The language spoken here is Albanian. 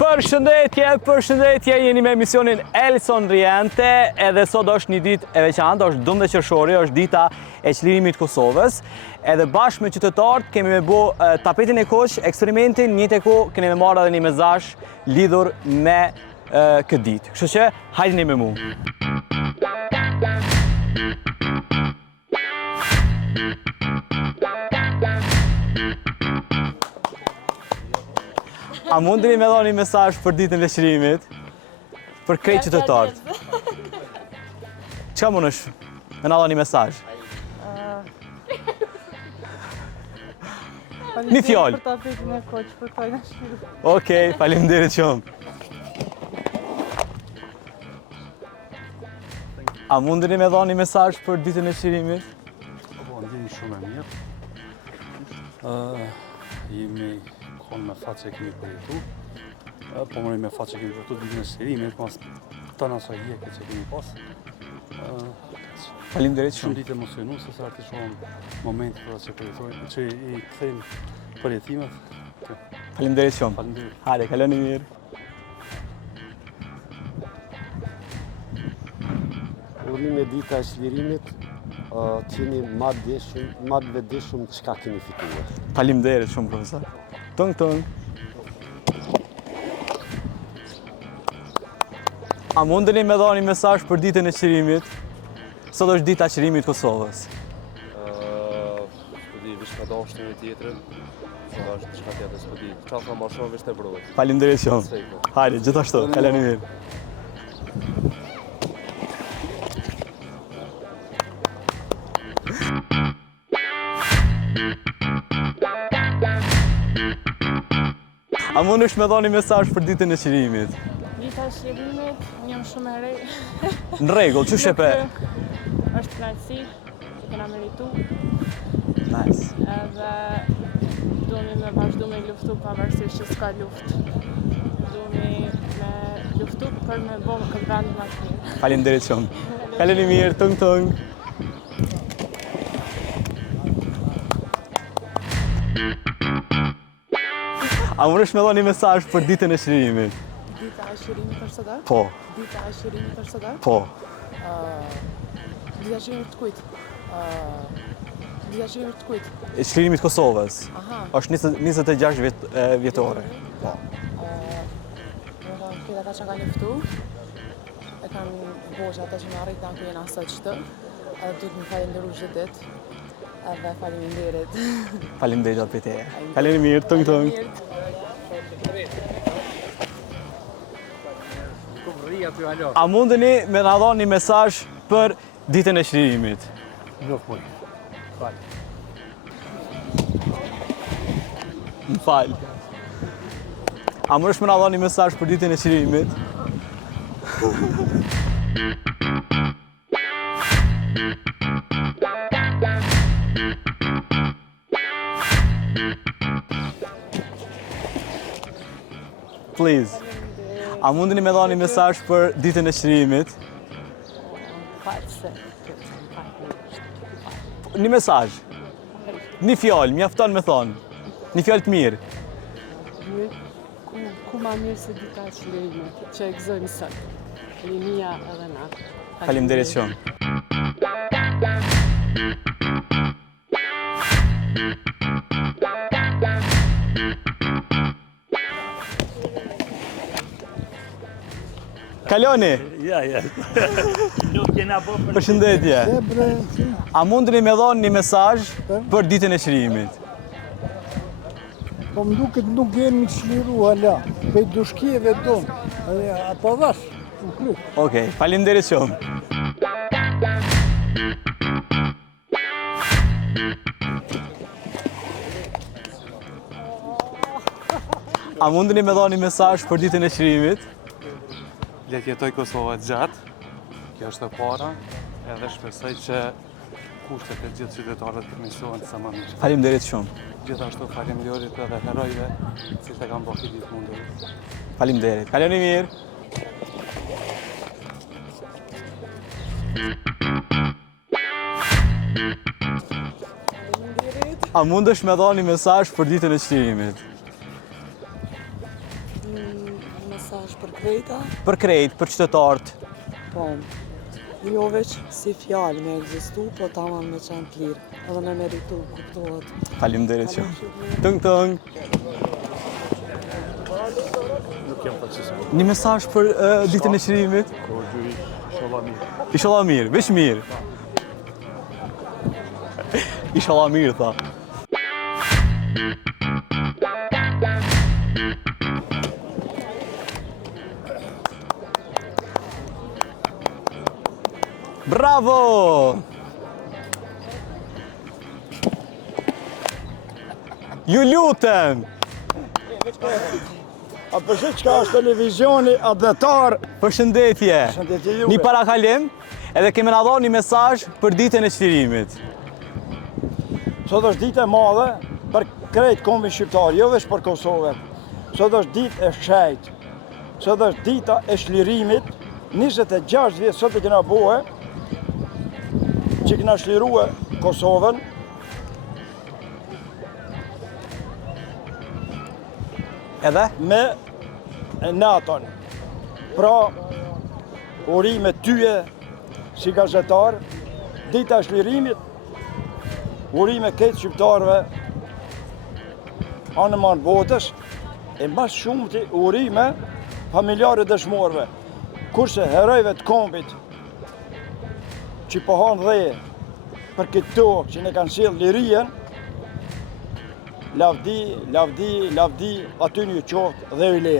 Përshëndetje, jeni me emisionin Elson Riente, edhe sot është një ditë e veçantë, është 12 qershori, është dita e çlirimit të Kosovës. Edhe bashkë me qytetarët kemi me bo tapetin e koq, eksperimentin, një të kohë keni me marrë edhe një mesazh lidhur me këtë ditë. Kështu që hajdini me mu. A mundeni me dhoni një mesazh për ditën e çlirimit? Për krejt qytetarët. Çka mundesh? Me na dhoni mesazh. Një fjalë. Për tapetin e koq, për taj në shkru. Okej, faleminderit shumë. A mundeni me dhoni një mesazh për ditën e çlirimit? Po, ndjeni shumë e mirë. Jemi konë me fatë që kemi përjetu. Po mëri me fatë që kemi përjetu ditën e çlirimit, mas të nësa jeke që kemi pas. Faleminderit Shumë shumë. ditë emocionuese, se arti shumë momente për që përjetojnë, që i kthejmë përjetimet. Faleminderit shumë. Faleminderit. Hajde, kaloni mirë. Urime dita e çlirimit, t'jeni ma vetëdijshëm çka keni fituar. Faleminderit shumë, profesor. Tung tung. A mundeni me dhoni mesazh për ditën e çlirimit? Sot është dita e çlirimit të Kosovës. S'pëdi, vish ka dashtë një tjetërën, që është diçka tjetër, s'pëdi. Qa fa ma shumë, vish të brojt. Faleminderit shumë. Hajde, gjithashtu, kaloni mirë. A mundesh me dhoni mesazh për ditën e çlirimit? Dita e çlirimit, unë jam shumë e re. Në rregull, çu shepe? Është knajtësi që kena meritu, Nice. edhe duhemi me vazhdu me luftu pavarësisht që s'ka luftë. Duhemi me luftu për me bo këtë vend më të mirë. Faleminderit shumë. Kaloni mirë, tung tung. A mundesh me dhoni mesazh për ditën e çlirimit? Dita e çlirimit është sot? Po, Dita e çlirimit është sot? po. Dita e çlirimit të kujt? Dita e çlirimit të kujt? E çlirimit të Kosovës. Aha. Është 26 vjetore. Po. Këtë ata që kanë luftu, e kanë boshë ata që në arrit në kujena sot qëtë, edhe du të më falenderu çdo ditë, edhe faleminderit. Faleminderit për te. Kaloni mirë, tung tung. A mundeni me na dhoni një mesazh për ditën e çlirimit? Nuk mëj. Më fal. A mundesh me na dhoni një mesazh për ditën e çlirimit? Please. A mundeni me dhoni mesazh për ditën e çlirimit? Një mesazh. Një fjalë, mjafton me thonë. Një fjalë të mirë. Ku ma mirë se dita e çlirimit, që e gëzojmë sot. Rinia edhe na. Faleminderit shumë. Kaloni, Ja. Nuk kena bo për përshëndetje. A mundeni me dhoni një mesazh për ditën e çlirimit? Po më duket nuk jemi çliru hala, pe dushkjeve tonë, apo vash, u kry. Okej, faleminderit shumë. A mundeni me dhoni një mesazh për ditën e çlirimit? Le të jetoj Kosova gjatë, kjo është e para, edhe shpresoj që kushtet e gjithë qytetarët të përmirësohen sa më mirë. Faleminderit shumë. Gjithashtu faleminderit edhe herojve që të kanë bërë këtë mundur. Faleminderit. Kaloni mirë. Faleminderit. A mundesh me dhoni mesazh për ditën e çlirimit? Mesazh për krejta, Për krejt, për qytetarët. po, jo veç si fjalë me egzistu, po tamam me qenë të lirë, edhe me meritu, kuptohet. Faleminderit që. Tëng. Një mesazh për ditën e çlirimit? Inshallah mirë, veç mirë. Inshallah mirë, tha. Bravo! Ju lutem! A përshë qka është televizioni adhetar? Përshëndetje! Shëndetje juve. Një parakalim, edhe kemi na dhënë një mesazh për ditën e çlirimit. Sot është ditë e madhe për krejt kombin shqiptar, jo veç për Kosovën. Sot është ditë e shejt. Sot është dita e çlirimit. 26 vjet sot e kena bohe që kena çlirue Kosovën. Edhe? Me NATO-n. Pra, urime tyje si gazetar, dita e çlirimit, urime këtë shqiptarëve anëman botës, e mas shumë të urime familjarë dëshmorëve, kurse herojve të kombit që po hanë dheje për këtë tokë që ne kanë sjellë lirien, lavdi, aty një qoftë dhe i le.